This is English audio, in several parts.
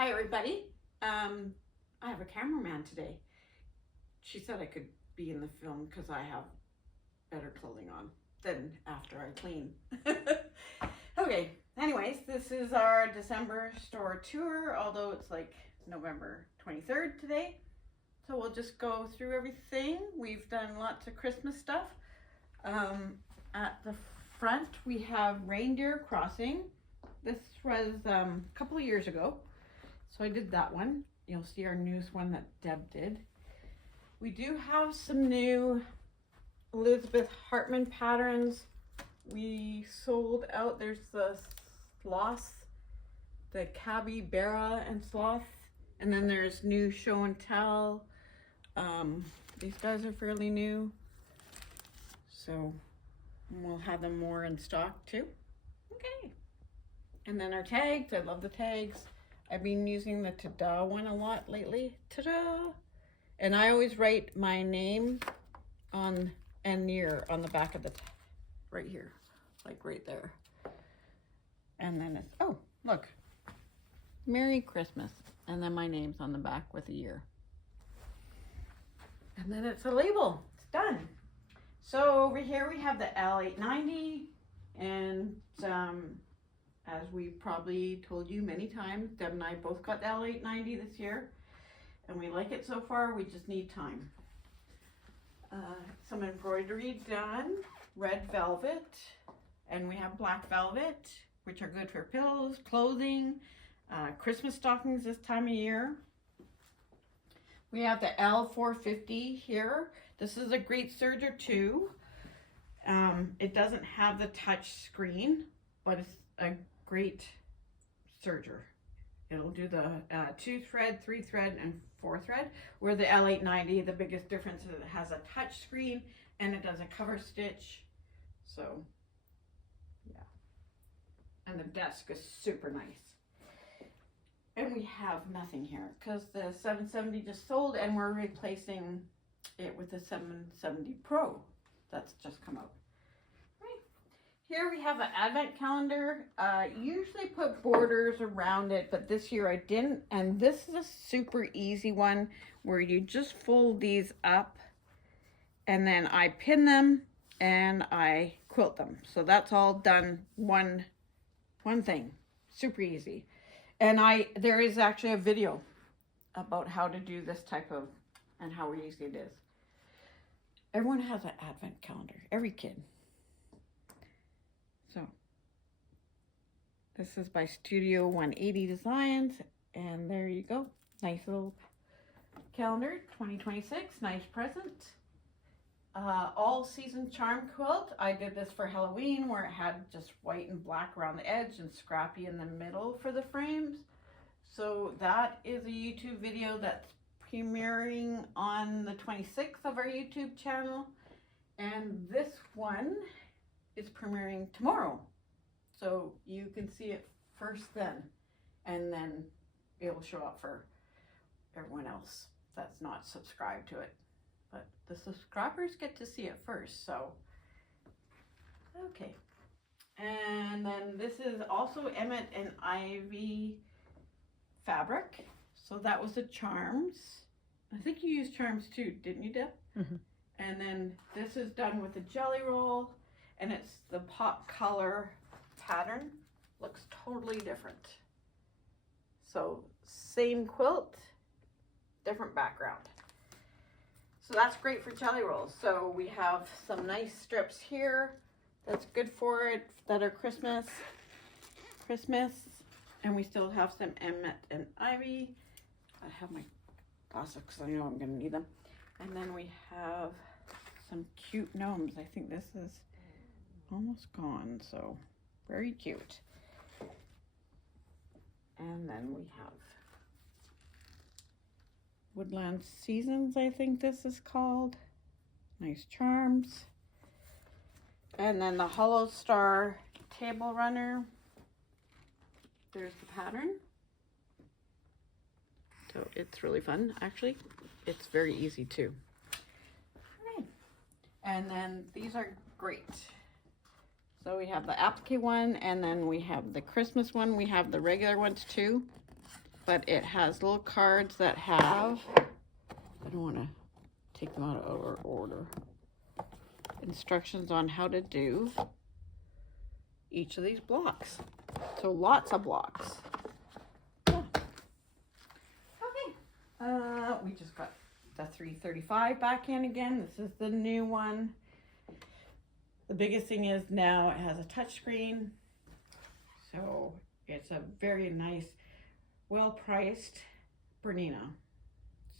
Hi everybody. I have a cameraman today. She said I could be in the film because I have better clothing on than after I clean. Okay, anyways, this is our December store tour, although it's like November 23rd today. So we'll just go through everything. We've done lots of Christmas stuff. At the front we have Reindeer Crossing. This was a couple of years ago. So I did that one. You'll see our newest one that Deb did. We do have some new Elizabeth Hartman patterns. We sold out. There's the sloth, the capybara and sloth. And then there's new show and tell. These guys are fairly new. So we'll have them more in stock too. Okay. And then our tags. I love the tags. I've been using the ta-da one a lot lately. Ta-da! And I always write my name on and year on the back of the right here, like right there. And then it's, oh, look. Merry Christmas. And then my name's on the back with a year. And then it's a label. It's done. So over here we have the L890, and as we probably told you many times, Deb and I both got the L890 this year, and we like it so far. We just need time. Some embroidery done, red velvet, and we have black velvet, which are good for pillows, clothing, Christmas stockings this time of year. We have the L450 here. This is a great serger too. It doesn't have the touch screen, but it's a great serger. It'll do the 2-thread, 3-thread, and 4-thread. Where the L890, the biggest difference is it has a touch screen and it does a cover stitch. So, yeah. And the desk is super nice. And we have nothing here because the 770 just sold, and we're replacing it with the 770 Pro that's just come out. Here we have an advent calendar. Usually put borders around it, but this year I didn't. And this is a super easy one where you just fold these up and then I pin them and I quilt them. So that's all done one thing. Super easy. And there is actually a video about how to do this type of, and how easy it is. Everyone has an advent calendar, every kid. So, this is by Studio 180 Designs, and there you go. Nice little calendar, 2026, nice present. All season charm quilt. I did this for Halloween where it had just white and black around the edge and scrappy in the middle for the frames. So that is a YouTube video that's premiering on the 26th of our YouTube channel. And this one is premiering tomorrow, so you can see it first then, and then it will show up for everyone else that's not subscribed to it, but the subscribers get to see it first. So okay, and then this is also Emmett and Ivy fabric. So that was the charms. I think you used charms too, didn't you, Deb? Mm-hmm. And then this is done with a jelly roll. And it's the pop color pattern. Looks totally different. So same quilt, different background. So that's great for jelly rolls. So we have some nice strips here. That's good for it, that are Christmas. And we still have some Emmett and Ivy. I have my glasses because I know I'm gonna need them. And then we have some cute gnomes. I think this is almost gone, so very cute. And then we have Woodland Seasons, I think this is called. Nice charms. And then the Hollow Star Table Runner. There's the pattern. So it's really fun, actually. It's very easy too. Okay. And then these are great. So we have the applique one, and then we have the Christmas one. We have the regular ones too. but it has little cards that have, I don't want to take them out of order, instructions on how to do each of these blocks. So lots of blocks. Yeah. Okay. We just got the 335 back in again. This is the new one. The biggest thing is now it has a touch screen. So it's a very nice, well-priced Bernina.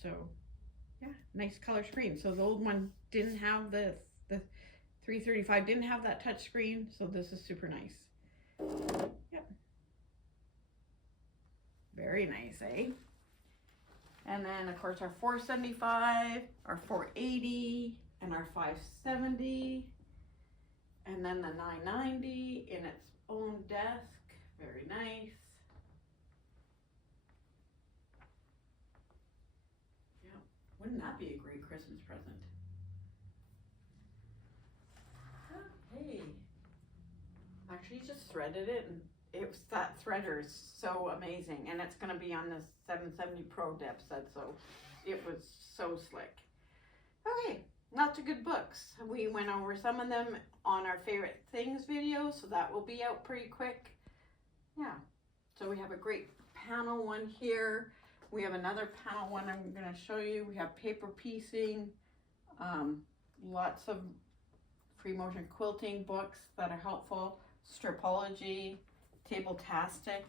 So yeah, nice color screen. So the old one didn't have the 335 didn't have that touch screen, so this is super nice. Yep. Very nice, eh? And then of course our 475, our 480, and our 570, and then the 990 in its own desk. Very nice. Yeah, wouldn't that be a great Christmas present? Okay. Actually just threaded it, and that threader is so amazing, and it's going to be on this 770 Pro, Deb said, so it was so slick. Okay, lots of good books. We went over some of them on our favorite things video, so that will be out pretty quick. Yeah, so we have a great panel one here. We have another panel one I'm going to show you. We have paper piecing, lots of free motion quilting books that are helpful, stripology, table-tastic,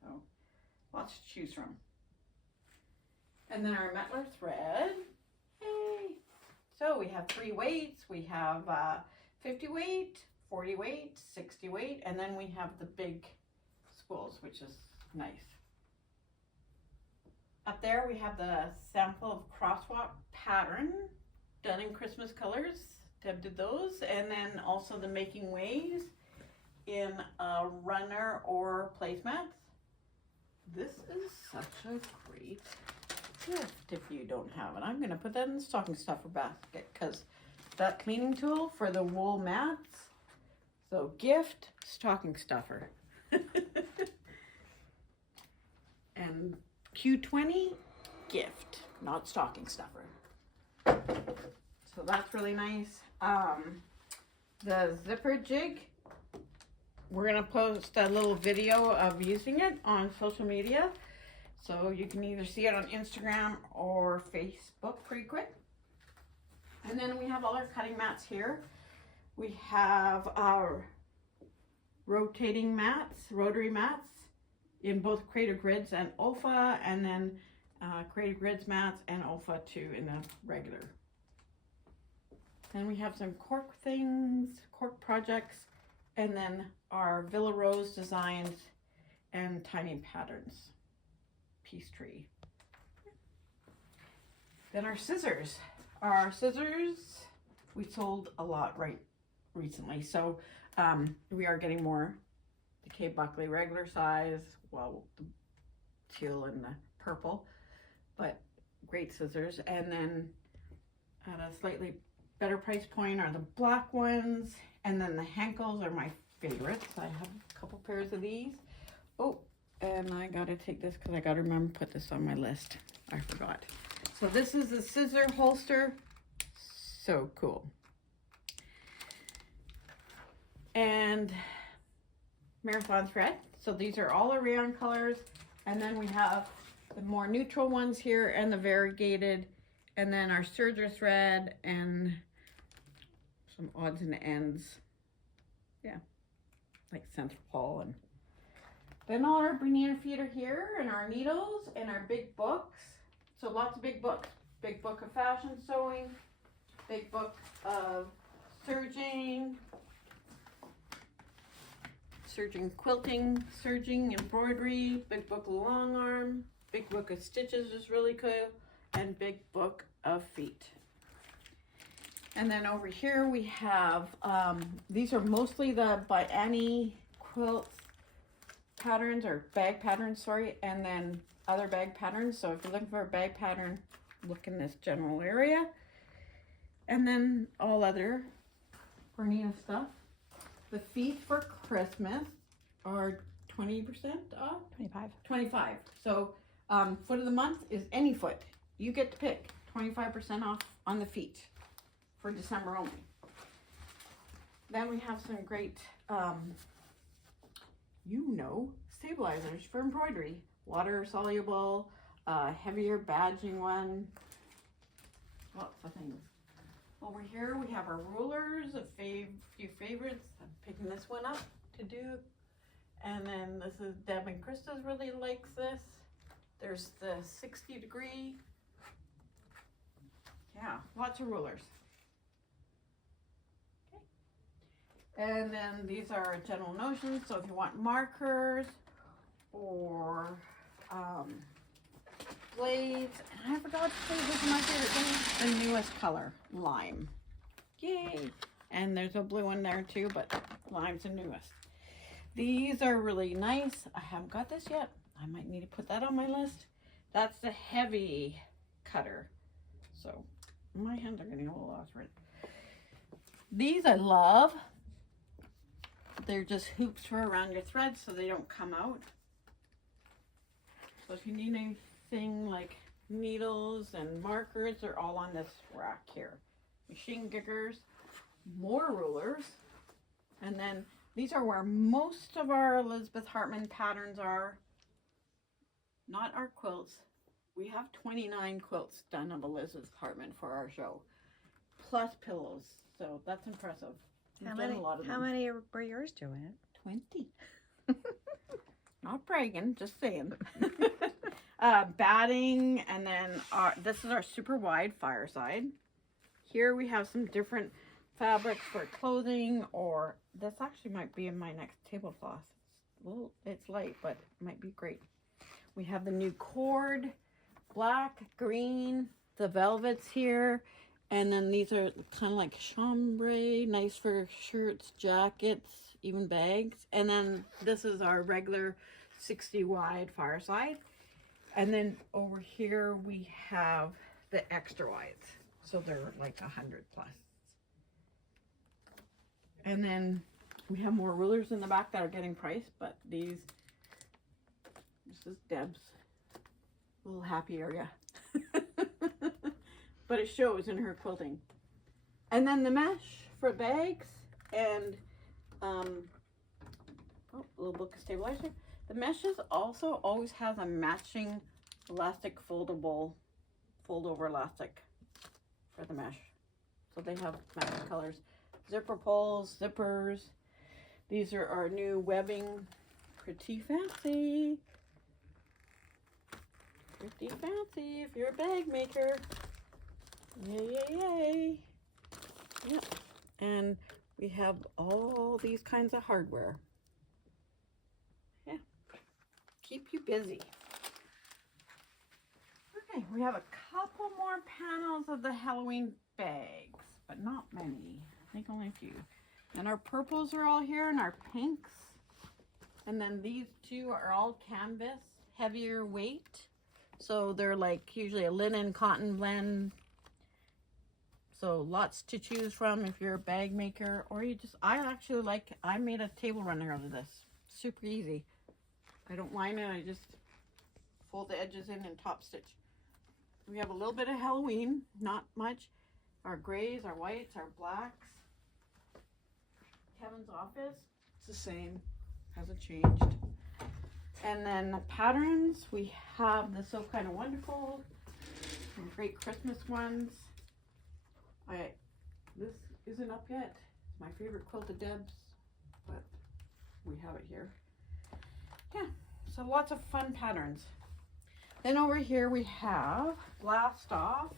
so lots to choose from. And then our Mettler thread. Hey! So we have 3 weights. We have 50 weight, 40 weight, 60 weight, and then we have the big spools, which is nice. Up there we have the sample of crosswalk pattern done in Christmas colors. Deb did those, and then also the making ways in a runner or placemats. This is such a great gift if you don't have it. I'm going to put that in the stocking stuffer basket because that cleaning tool for the wool mats. So gift, stocking stuffer. And Q20, gift, not stocking stuffer. So that's really nice. The zipper jig, we're going to post a little video of using it on social media. So you can either see it on Instagram or Facebook pretty quick. And then we have all our cutting mats here. We have our rotating mats, rotary mats in both Creative Grids and OFA, and then Creative Grids mats and OFA too in the regular. Then we have some cork things, cork projects, and then our Villa Rose designs and tiny patterns, piece tree. Then our scissors. Our scissors, we sold a lot recently, so we are getting more. The K. Buckley regular size, well, the teal and the purple, but great scissors. And then at a slightly better price point are the black ones, and then the Henkels are my favorites. I have a couple pairs of these. Oh, and I gotta take this because I gotta remember to put this on my list. I forgot. So this is a scissor holster. So cool. And marathon thread. So these are all the rayon colors. And then we have the more neutral ones here and the variegated. And then our serger thread and some odds and ends. Yeah, like Centerpole. And then all our Bernina feet are here, and our needles and our big books. So lots of big books. Big book of fashion sewing, big book of serging, quilting, serging, embroidery, big book of long arm, big book of stitches is really cool, and big book of feet. And then over here we have, these are mostly the by Annie quilts patterns, or bag patterns, sorry, and then other bag patterns. So if you're looking for a bag pattern, look in this general area. And then all other Bernina stuff. The feet for Christmas are 20% off. 25. 25. 25. So foot of the month is any foot. You get to pick 25% off on the feet for December only. Then we have some great, stabilizers for embroidery. Water soluble, heavier badging one. Lots of things. Over here we have our rulers, a few favorites. I'm picking this one up to do. And then this is Deb and Krista's really likes this. There's the 60-degree. Yeah, lots of rulers. Okay. And then these are general notions. So if you want markers or blades, and I forgot to say this is my favorite thing, the newest color, lime. Yay! And there's a blue one there too, but lime's the newest. These are really nice. I haven't got this yet. I might need to put that on my list. That's the heavy cutter. So my hands are getting a little lost right. These I love. They're just hoops for around your threads so they don't come out. So if you need anything like needles and markers, they're all on this rack here. Machine giggers, more rulers, and then these are where most of our Elizabeth Hartman patterns are. Not our quilts. We have 29 quilts done of Elizabeth Hartman for our show, plus pillows. So that's impressive. How many were yours, Joanne? 20. Not bragging, just saying. Batting, and then this is our super wide fireside. Here we have some different fabrics for clothing, or this actually might be in my next tablecloth. It's light, but it might be great. We have the new cord, black, green, the velvets here, and then these are kind of like chambray, nice for shirts, jackets, even bags. And then this is our regular 60 wide fireside. And then over here we have the extra wides. So they're like 100 plus. And then we have more rulers in the back that are getting priced, but this is Deb's little happy area. But it shows in her quilting. And then the mesh for bags and little book of stabilizer. The meshes also always has a matching elastic fold-over elastic for the mesh. So they have matching colors. Zipper pulls, zippers. These are our new webbing. Pretty fancy. Pretty fancy if you're a bag maker. Yay, yay, yay. Yep. And we have all these kinds of hardware. Yeah. Keep you busy. Okay, we have a couple more panels of the Halloween bags, but not many. I think only a few. And our purples are all here, and our pinks. And then these two are all canvas, heavier weight. So they're like usually a linen cotton blend. So lots to choose from if you're a bag maker, or I made a table runner out of this. Super easy. I don't line it, I just fold the edges in and top stitch. We have a little bit of Halloween, not much. Our grays, our whites, our blacks. Kevin's office, it's the same, hasn't changed. And then the patterns, we have the So Kind of Wonderful, some great Christmas ones. This isn't up yet. It's my favorite quilt of Deb's, but we have it here. Yeah, so lots of fun patterns. Then over here we have Blast Off.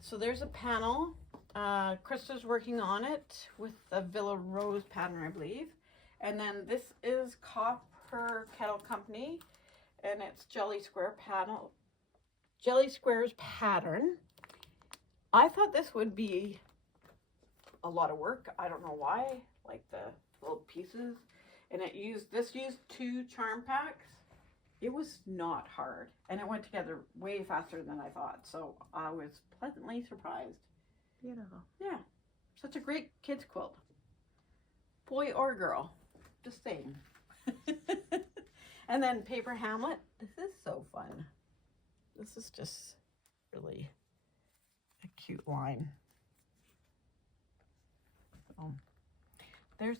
So there's a panel. Krista's working on it with the Villa Rose pattern, I believe. And then this is Copper Kettle Company, and it's Jelly Square's pattern. I thought this would be a lot of work. I don't know why, like the little pieces. And this used 2 charm packs. It was not hard, and it went together way faster than I thought. So I was pleasantly surprised. Beautiful. Yeah, such a great kids quilt. Boy or girl, just saying. And then Paper Hamlet. This is so fun. This is just really a cute line. There's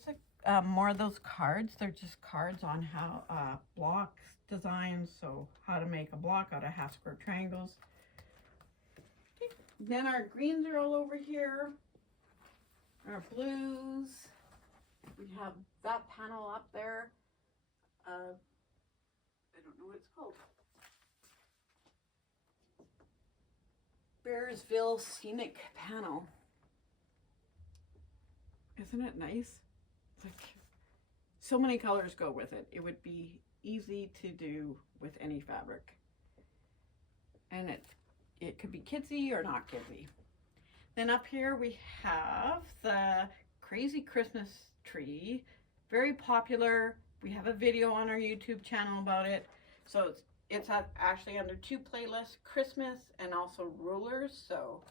more of those cards. They're just cards on how blocks designs, so how to make a block out of half square triangles. Okay. Then our greens are all over here. Our blues. We have that panel up there. I don't know what it's called. Bearsville Scenic Panel. Isn't it nice? It's like so many colors go with it. It would be easy to do with any fabric. And it could be kidsy or not kidsy. Then up here we have the Crazy Christmas Tree. Very popular. We have a video on our YouTube channel about it. So it's actually under two playlists, Christmas and also rulers. So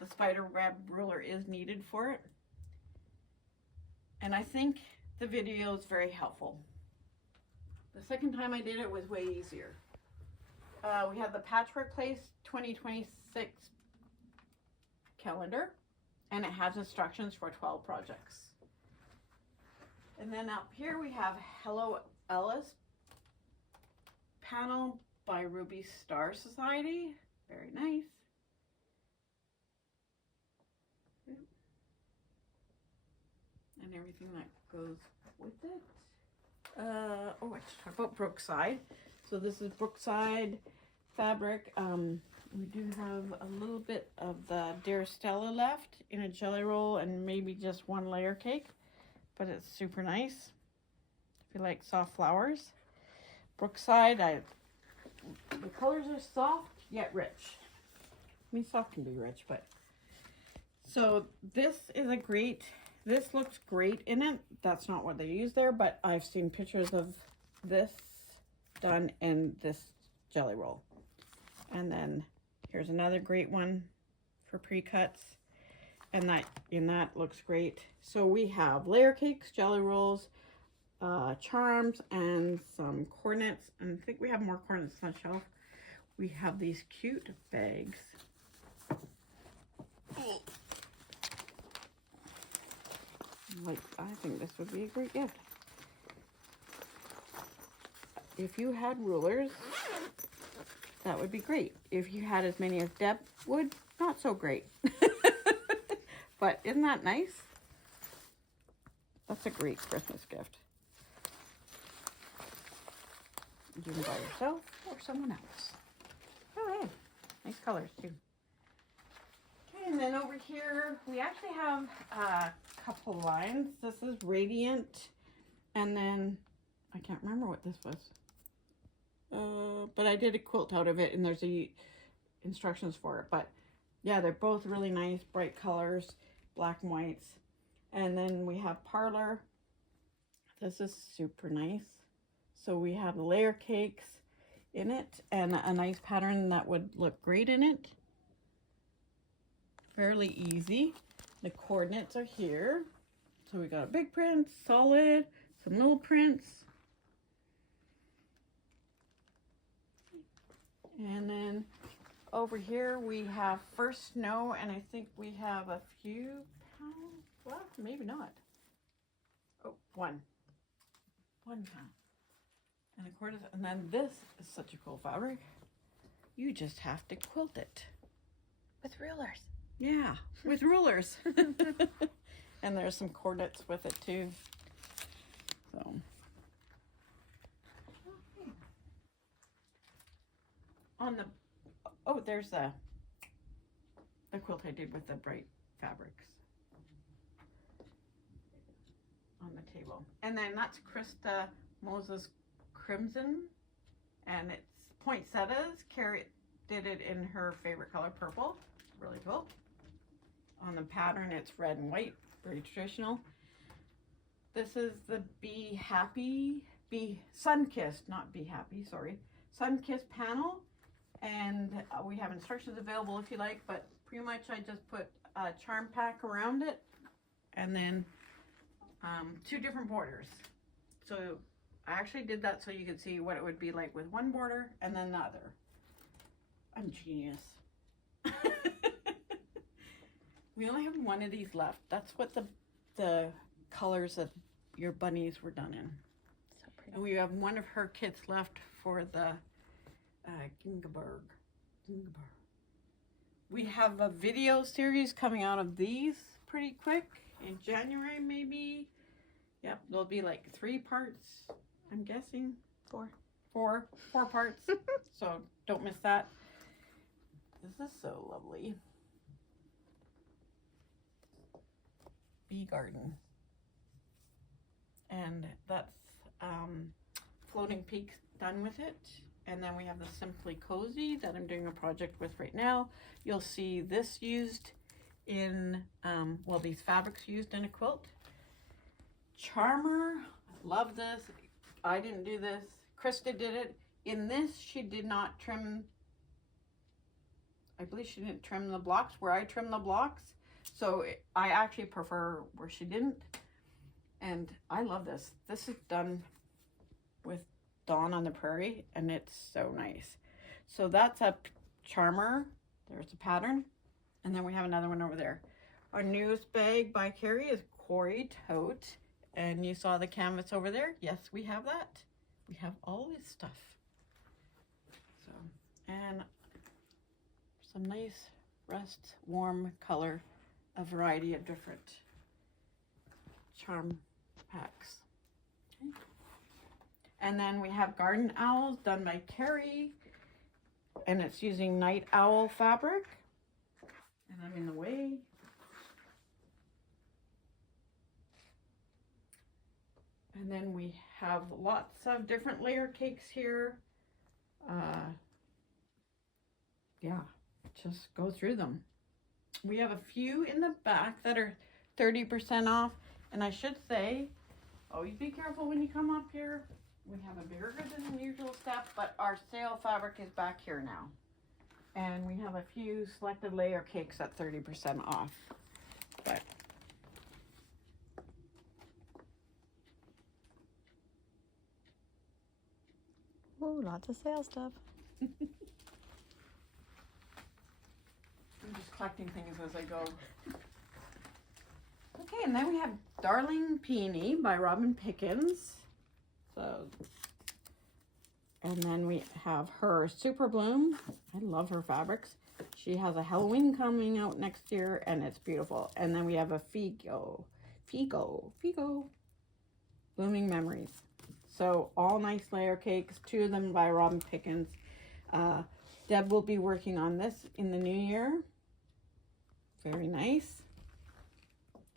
the spider web ruler is needed for it. And I think the video is very helpful. The second time I did it was way easier. We have the Patchwork Place 2026 calendar, and it has instructions for 12 projects. And then up here we have Hello Alice panel by Ruby Star Society. Very nice. And everything that goes with it. Oh, I should talk about Brookside. So this is Brookside fabric. We do have a little bit of the Dear Stella left in a jelly roll and maybe just one layer cake, but it's super nice. If you like soft flowers. Brookside, the colors are soft yet rich. I mean, soft can be rich, but. So this is a great, this looks great in it. That's not what they use there, but I've seen pictures of this done in this jelly roll. And then here's another great one for pre-cuts. And that looks great. So we have layer cakes, jelly rolls, charms, and some coordinates. And I think we have more coordinates on the shelf. We have these cute bags. Like, I think this would be a great gift. If you had rulers, that would be great. If you had as many as Deb would, not so great. But isn't that nice? That's a great Christmas gift. You can buy yourself or someone else. Oh, hey, nice colors too. Okay, and then over here, we actually have a couple lines. This is Radiant, and then I can't remember what this was. But I did a quilt out of it, and there's the instructions for it. But yeah, they're both really nice, bright colors, black and whites. And then we have Parlor. This is super nice. So we have layer cakes in it and a nice pattern that would look great in it. Fairly easy. The coordinates are here. So we got a big print, solid, some little prints. And then over here we have First Snow, and I think we have a few pounds. Well, maybe not. Oh, one pound. And a quarter. And then this is such a cool fabric. You just have to quilt it. With rulers. Yeah, with rulers. And there's some coordinates with it too. So. Okay. On the, oh, there's the quilt I did with the bright fabrics on the table. And then that's Krista Moses Crimson, and it's poinsettias. Carrie did it in her favorite color, purple. Really cool. On the pattern, it's red and white, very traditional. This is the Be Happy, Sun-Kissed, not Be Happy, sorry. Sun-Kissed panel, and we have instructions available if you like, but pretty much I just put a charm pack around it, and then 2 different borders. So I actually did that so you could see what it would be like with one border and then the other. I'm genius. We only have one of these left. That's what the colors that your bunnies were done in. So pretty. And we have one of her kits left for the Gingeberg. We have a video series coming out of these pretty quick in January, maybe. Yep, there'll be like 3 parts, I'm guessing. 4 parts. So don't miss that. This is so lovely. Bee garden. And that's Floating Peaks done with it. And then we have the Simply Cozy that I'm doing a project with right now. You'll see this used in, well, these fabrics used in a quilt. Charmer, love this. I didn't do this. Krista did it. In this, she did not trim, I believe she didn't trim the blocks where I trim the blocks. So I actually prefer where she didn't. And I love this. This is done with Dawn on the Prairie, and it's so nice. So that's a charmer. There's a pattern. And then we have another one over there. Our newest bag by Carrie is Quarry Tote. And you saw the canvas over there. Yes, we have that. We have all this stuff. So, and some nice rust warm color, a variety of different charm packs. Okay. And then we have Garden Owls done by Carrie, and it's using Night Owl fabric. And I'm in the way. And then we have lots of different layer cakes here. Yeah, just go through them. We have a few in the back that are 30% off. And I should say, always be careful when you come up here. We have a bigger than usual step, but our sale fabric is back here now. And we have a few selected layer cakes at 30% off. But Ooh, lots of sale stuff. I'm just collecting things as I go. Okay, and then we have Darling Peony by Robin Pickens. So, and then we have her Super Bloom. I love her fabrics. She has a Halloween coming out next year, and it's beautiful. And then we have a Figo, Blooming Memories. So all nice layer cakes, 2 of them by Robin Pickens. Deb will be working on this in the new year. Very nice.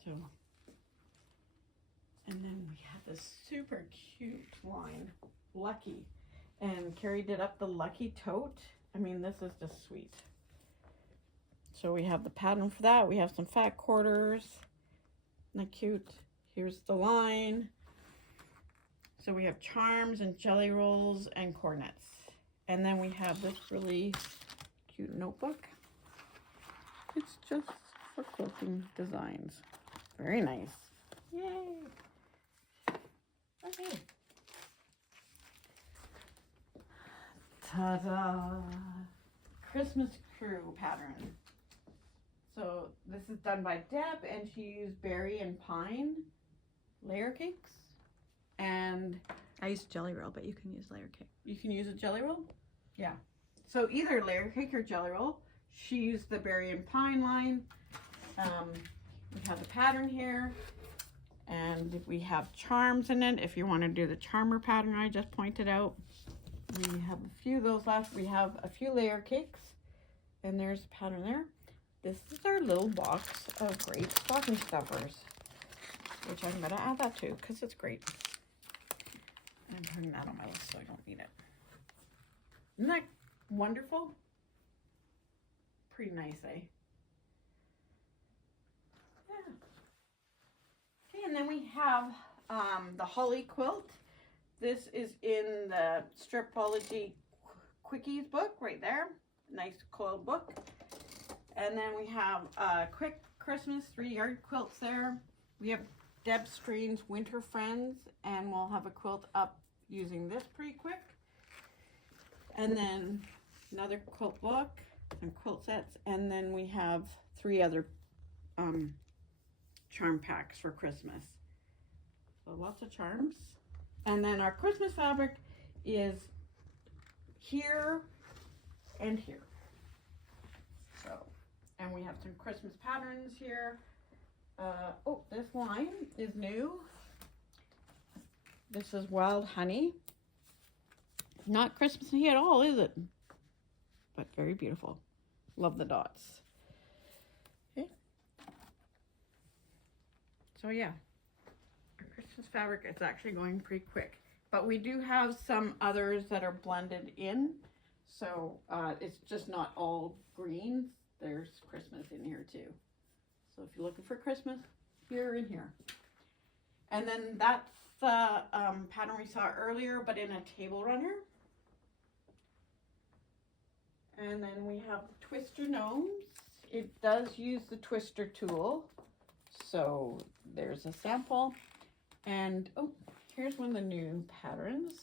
So, and then we have this super cute line, Lucky. And Carrie did up the Lucky tote. I mean, this is just sweet. So we have the pattern for that. We have some fat quarters. Isn't that cute? Here's the line. So we have charms and jelly rolls and cornets. And then we have this really cute notebook. It's just for quilting designs. Very nice. Yay. Okay. Ta-da! Christmas Crew pattern. So this is done by Deb, and she used berry and pine layer cakes. And I use jelly roll, but you can use layer cake. you can use a jelly roll? Yeah. So either layer cake or jelly roll. She used the berry and pine line. We have the pattern here. And we have charms in it. If you want to do the charmer pattern I just pointed out. We have a few of those left. We have a few layer cakes. And there's a pattern there. This is our little box of great stocking stuffers, which I'm going to add that to because it's great. I'm putting that on my list so I don't need it. Isn't that wonderful? Pretty nice, eh? Yeah. Okay, and then we have the Holly quilt. This is in the Stripology Quickies book right there. Nice coiled book. And then we have Quick Christmas 3-yard quilts there. We have Deb Streen's Winter Friends, and we'll have a quilt up using this pretty quick. And then another quilt book and quilt sets. And then we have 3 other charm packs for Christmas. So lots of charms. And then our Christmas fabric is here and here. So, and we have some Christmas patterns here. Oh, this line is new. This is Wild Honey. Not Christmassy at all, is it? But very beautiful. Love the dots. Okay. So yeah, our Christmas fabric is actually going pretty quick. But we do have some others that are blended in. So it's just not all green. There's Christmas in here too. So if you're looking for Christmas, here and here. And then that's the pattern we saw earlier, but in a table runner. And then we have the Twister Gnomes. It does use the twister tool. So there's a sample. And oh, here's one of the new patterns.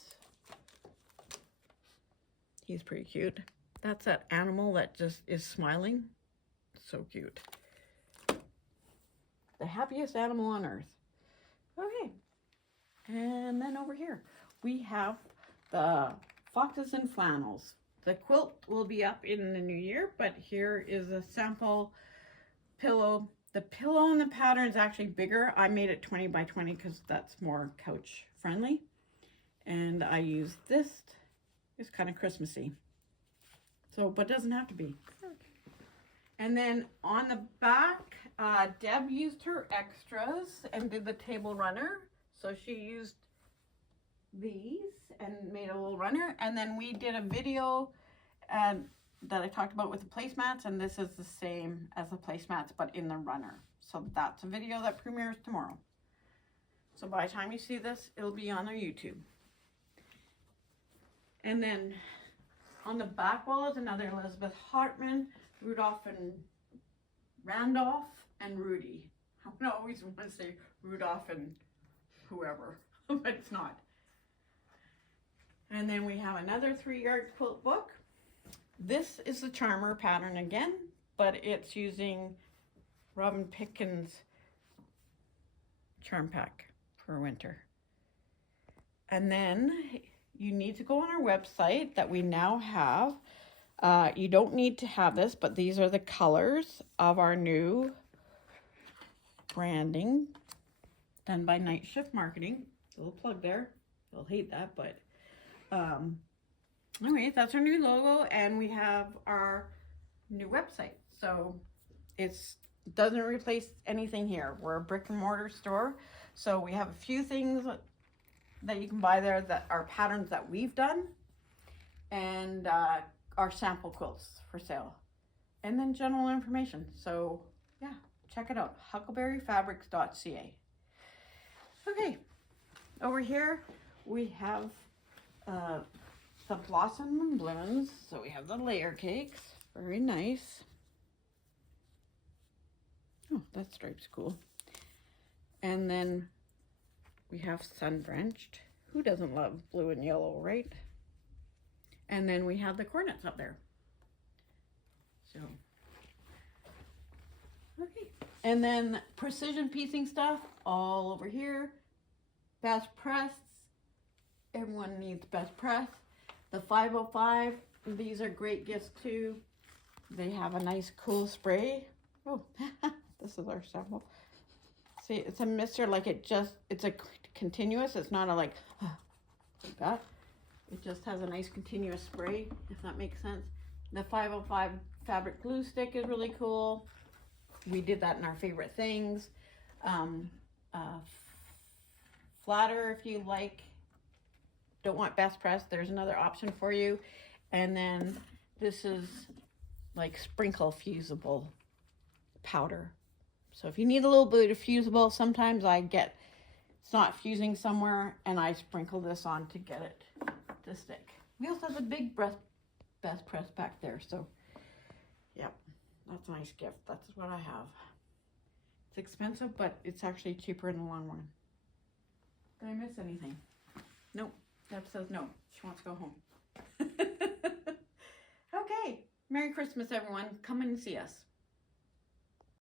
He's pretty cute. That's that animal that just is smiling. So cute. The happiest animal on earth. Okay. And then over here, we have the foxes and flannels. The quilt will be up in the new year, but here is a sample pillow. The pillow in the pattern is actually bigger. I made it 20 by 20 because that's more couch friendly. And I used this. It's kind of Christmassy. So, but it doesn't have to be. And then on the back, Deb used her extras and did the table runner. So she used these and made a little runner. And then we did a video that I talked about with the placemats. And this is the same as the placemats, but in the runner. So that's a video that premieres tomorrow. So by the time you see this, it'll be on our YouTube. And then on the back wall is another Elizabeth Hartman, Rudolph and Randolph, and Rudy. I always want to say Rudolph and whoever, but it's not. And then we have another 3-yard quilt book. This is the Charmer pattern again, but it's using Robin Pickens charm pack for winter. And then you need to go on our website that we now have. You don't need to have this, but these are the colors of our new branding done by Night Shift Marketing. A little plug there. They'll hate that, but anyway, that's our new logo, and we have our new website. So it doesn't replace anything here. We're a brick and mortar store, so we have a few things that you can buy there that are patterns that we've done, and our sample quilts for sale, and then general information. So yeah, check it out, huckleberryfabrics.ca. Okay, over here we have the blossom and blooms. So we have the layer cakes, very nice. Oh, that stripe's cool. And then we have sun drenched. Who doesn't love blue and yellow, right? And then we have the cornets up there. So, okay. And then precision piecing stuff all over here. Best press. Everyone needs best press. The 505, these are great gifts too. They have a nice cool spray. Oh, this is our sample. See, it's a mister, like it's a continuous. It's not a like that. It just has a nice continuous spray, if that makes sense. The 505 fabric glue stick is really cool. We did that in our favorite things. Flatter if you like. Don't want best press, there's another option for you. And then this is like sprinkle fusible powder. So if you need a little bit of fusible, sometimes it's not fusing somewhere and I sprinkle this on to get it to stick. We also have a big best press back there. So yep, that's a nice gift. That's what I have. It's expensive, but it's actually cheaper in the long run. Did I miss anything? Nope. Deb says no. She wants to go home. Okay. Merry Christmas, everyone. Come and see us.